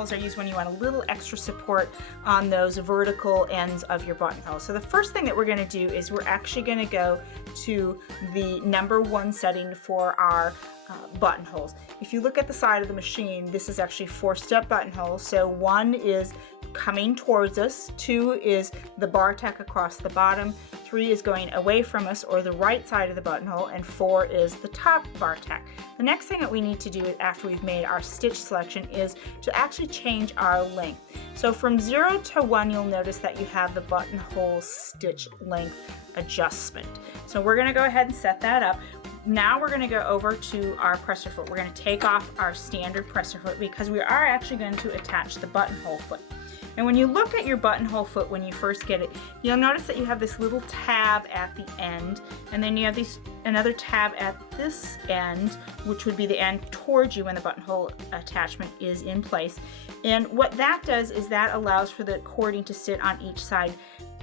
buttonholes are used when you want a little extra support on those vertical ends of your buttonhole. So the first thing that we're going to do is we're actually going to go to the number 1 setting for our buttonholes. If you look at the side of the machine, this is actually 4-step buttonholes. So 1 is coming towards us, 2 is the bar tack across the bottom, 3 is going away from us or the right side of the buttonhole, and 4 is the top bar tack. The next thing that we need to do after we've made our stitch selection is to actually change our length. So from 0 to 1, you'll notice that you have the buttonhole stitch length adjustment. So we're going to go ahead and set that up. Now we're going to go over to our presser foot. We're going to take off our standard presser foot because we are actually going to attach the buttonhole foot. And when you look at your buttonhole foot when you first get it, you'll notice that you have this little tab at the end, and then you have another tab at this end, which would be the end towards you when the buttonhole attachment is in place. And what that does is that allows for the cording to sit on each side,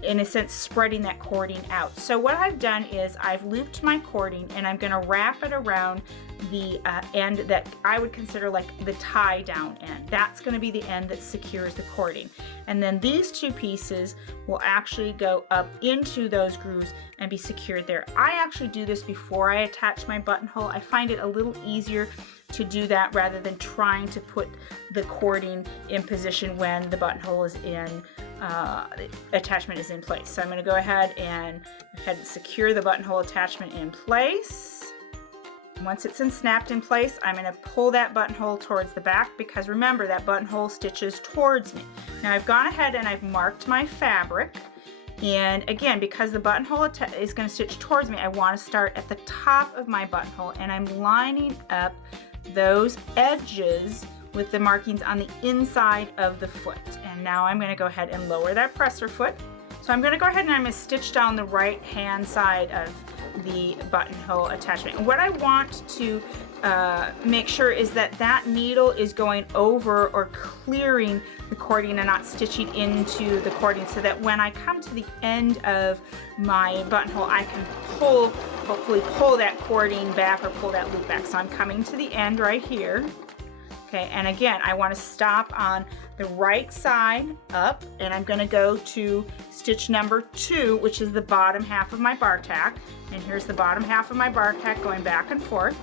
in a sense spreading that cording out. So what I've done is I've looped my cording and I'm going to wrap it around the end that I would consider like the tie down end. That's going to be the end that secures the cording. And then these 2 pieces will actually go up into those grooves and be secured there. I actually do this before I attach my buttonhole. I find it a little easier to do that rather than trying to put the cording in position when the buttonhole is in attachment is in place. So I'm going to go ahead and secure the buttonhole attachment in place. Once it's snapped in place, I'm going to pull that buttonhole towards the back because remember that buttonhole stitches towards me. Now I've gone ahead and I've marked my fabric, and again, because the buttonhole is going to stitch towards me, I want to start at the top of my buttonhole, and I'm lining up those edges with the markings on the inside of the foot. And now I'm going to go ahead and lower that presser foot. So I'm going to go ahead and I'm going to stitch down the right hand side of the buttonhole attachment. And what I want to make sure is that that needle is going over or clearing the cording and not stitching into the cording, so that when I come to the end of my buttonhole, I can hopefully pull that cording back or pull that loop back. So I'm coming to the end right here. Okay, and again, I want to stop on the right side up, and I'm going to go to stitch number 2, which is the bottom half of my bar tack. And here's the bottom half of my bar tack going back and forth.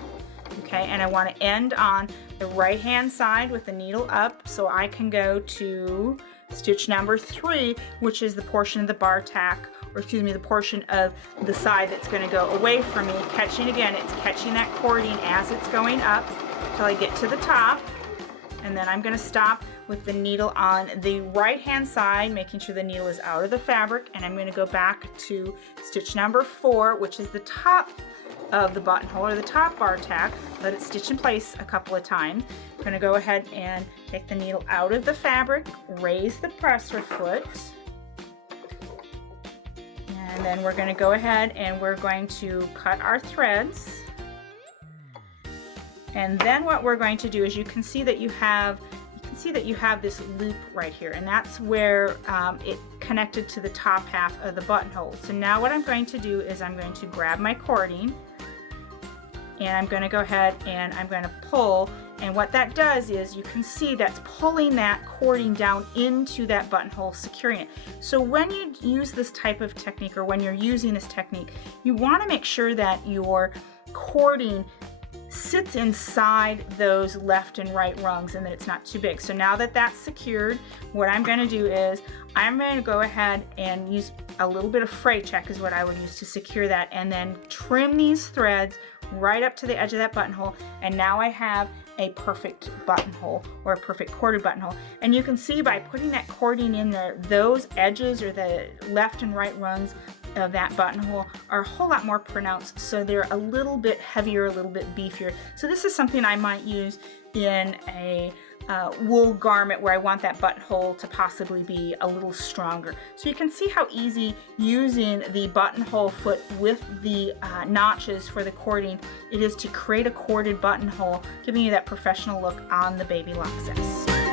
Okay, and I want to end on the right hand side with the needle up, so I can go to stitch number 3, which is the portion of the bar tack, or excuse me, the portion of the side that's going to go away from me. Catching again, it's catching that cording as it's going up till I get to the top. And then I'm going to stop with the needle on the right hand side, making sure the needle is out of the fabric, and I'm going to go back to stitch number 4, which is the top of the buttonhole or the top bar tack. Let it stitch in place a couple of times. I'm going to go ahead and take the needle out of the fabric, raise the presser foot, and then we're going to go ahead and we're going to cut our threads. And then what we're going to do is you can see that you have this loop right here, and that's where it connected to the top half of the buttonhole. So now what I'm going to do is I'm going to grab my cording, and I'm going to go ahead and I'm going to pull, and what that does is you can see that's pulling that cording down into that buttonhole, securing it. So when you use this type of technique, or when you're using this technique, you want to make sure that your cording sits inside those left and right rungs and that it's not too big. So now that that's secured, what I'm going to do is I'm going to go ahead and use a little bit of fray check is what I would use to secure that, and then trim these threads right up to the edge of that buttonhole, and now I have a perfect buttonhole, or a perfect corded buttonhole. And you can see by putting that cording in there, those edges or the left and right rungs of that buttonhole are a whole lot more pronounced, so they're a little bit heavier, a little bit beefier. So this is something I might use in a wool garment where I want that buttonhole to possibly be a little stronger. So you can see how easy using the buttonhole foot with the notches for the cording it is to create a corded buttonhole, giving you that professional look on the Baby Lock Zest.